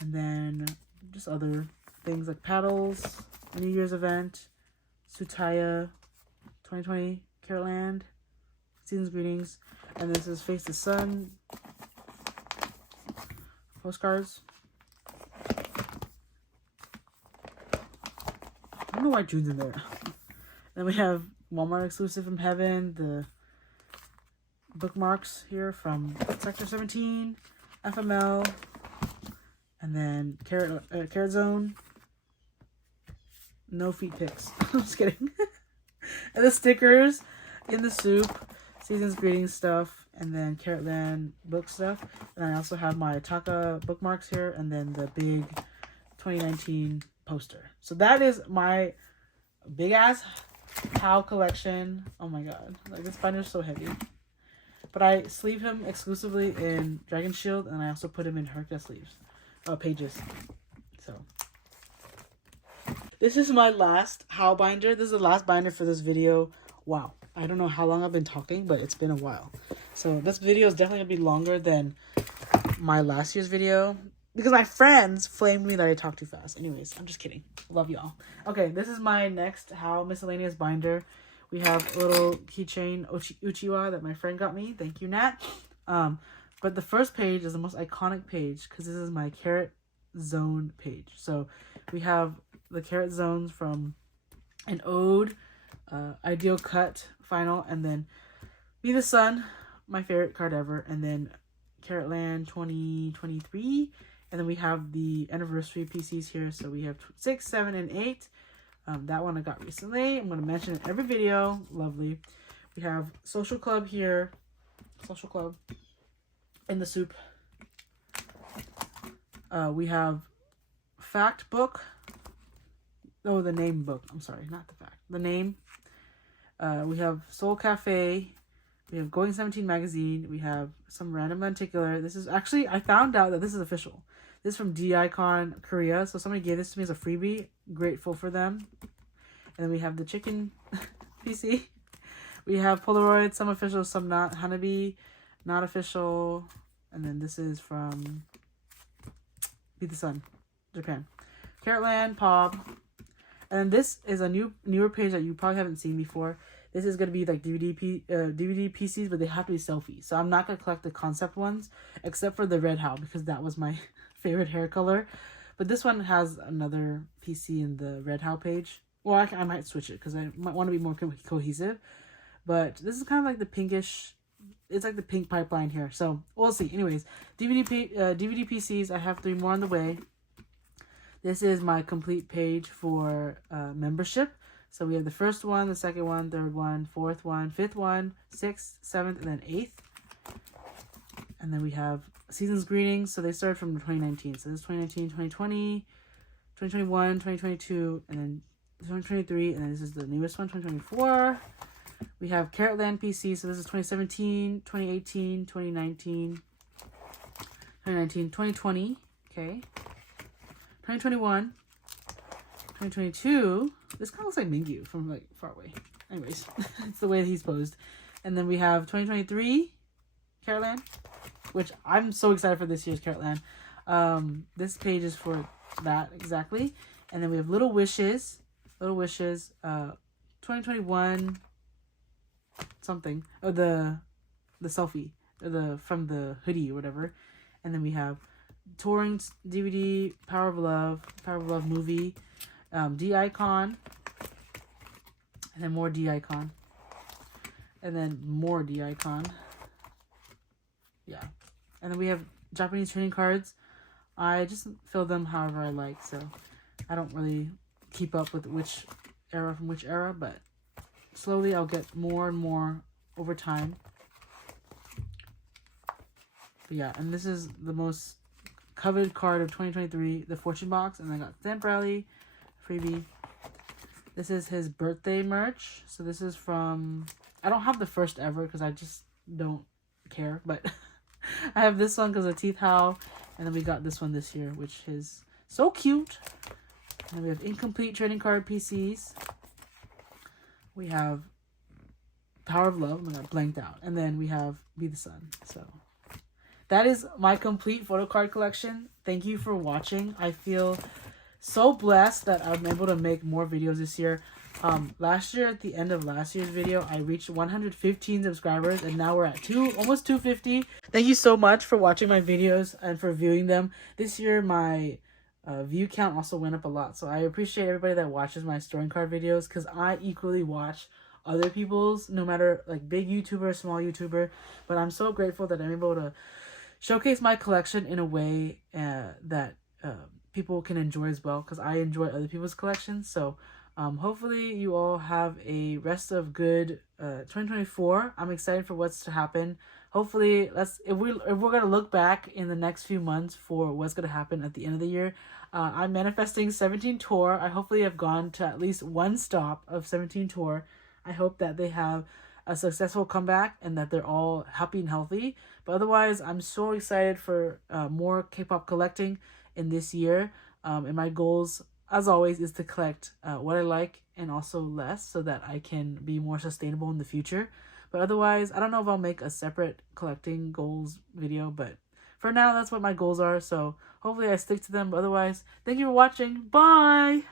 and then just other things like paddles, New Year's event, Sutaya, 2020, Caratland, Season's Greetings, and this is Face the Sun, postcards. I don't know why June's in there. Then we have Walmart exclusive from Heaven, the bookmarks here from Sector 17, FML, and then Carrot Zone. No feet pics. I'm just kidding. And the stickers in the soup, Season's Greetings stuff, and then Caratland book stuff. And I also have my Taka bookmarks here, and then the big 2019 poster. So that is my big ass How collection. Oh my god, like this binder is so heavy. But I sleeve him exclusively in Dragon Shield, and I also put him in Hercules sleeves, pages. So this is my last How binder. This is the last binder for this video. Wow, I don't know how long I've been talking, but it's been a while. So this video is definitely gonna be longer than my last year's video, because my friends flamed me that I talk too fast. Anyways, I'm just kidding. Love y'all. Okay, this is my next How miscellaneous binder. We have a little keychain Uchiwa that my friend got me. Thank you, Nat. But the first page is the most iconic page because this is my Carrot Zone page. So we have the Carrot Zones from an Ode, Ideal Cut, Final, and then Be the Sun, my favorite card ever, and then Caratland 2023. And then we have the anniversary PCs here. So we have 6, 7, and 8. That one I got recently. I'm going to mention it in every video. Lovely. We have Social Club here. Social Club in the soup. We have Fact Book. Oh, the name book. I'm sorry, not the fact. The name We have Seoul Cafe. We have Going17 magazine. We have some random lenticular. This is actually, I found out that this is official. This is from D-Icon Korea. So somebody gave this to me as a freebie. Grateful for them. And then we have the chicken PC. We have Polaroid, some official, some not. Hanabi, not official. And then this is from Be the Sun, Japan. Caratland, Pop. And this is a newer page that you probably haven't seen before. This is going to be like DVD PCs, but they have to be selfies. So I'm not going to collect the concept ones, except for the red How, because that was my favorite hair color. But this one has another PC in the red How page. Well, I might switch it, because I might want to be more cohesive. But this is kind of like the pinkish, it's like the pink pipeline here. So we'll see. Anyways, DVD PCs, I have 3 more on the way. This is my complete page for membership. So we have the first one, the second one, third one, fourth one, fifth one, sixth, seventh, and then 8th. And then we have season's greetings. So they started from 2019. So this is 2019, 2020, 2021, 2022, and then 2023. And then this is the newest one, 2024. We have Caratland PC. So this is 2017, 2018, 2019, 2020. Okay. 2021. 2022. This kind of looks like Mingyu from like far away. Anyways, it's the way that he's posed. And then we have 2023 Caratland, which I'm so excited for this year's Caratland. This page is for that exactly. And then we have Little Wishes, 2021 something. Oh, the selfie, or the from the hoodie or whatever. And then we have touring DVD, Power of Love movie. D-Icon, and then more D-Icon, and then more D-Icon. Yeah, and then we have Japanese trading cards. I just fill them however I like, so I don't really keep up with which era from which era, but slowly I'll get more and more over time. But yeah, and this is the most coveted card of 2023, the Fortune box, and I got Stamp Rally freebie. This is his birthday merch. So this is from, I don't have the first ever because I just don't care, but I have this one because of Teeth How, and then we got this one this year, which is so cute. And then we have incomplete trading card PCs. We have Power of Love. I got blanked out. And then we have Be the Sun. So that is my complete photo card collection. Thank you for watching. I feel so blessed that I'm able to make more videos this year. Last year, at the end of last year's video, I reached 115 subscribers, and now we're at almost 250. Thank you so much for watching my videos and for viewing them. This year, my view count also went up a lot, so I appreciate everybody that watches my storing card videos, because I equally watch other people's, no matter like big YouTuber, small YouTuber. But I'm so grateful that I'm able to showcase my collection in a way that people can enjoy as well, because I enjoy other people's collections. So hopefully you all have a rest of good 2024. I'm excited for what's to happen. Hopefully, if we're gonna look back in the next few months for what's gonna happen at the end of the year, I'm manifesting 17 tour. I hopefully have gone to at least one stop of 17 tour. I hope that they have a successful comeback and that they're all happy and healthy. But otherwise, I'm so excited for more K-pop collecting in this year. And my goals, as always, is to collect what I like and also less, so that I can be more sustainable in the future. But otherwise, I don't know if I'll make a separate collecting goals video, but for now, that's what my goals are. So hopefully I stick to them. But otherwise, thank you for watching. Bye!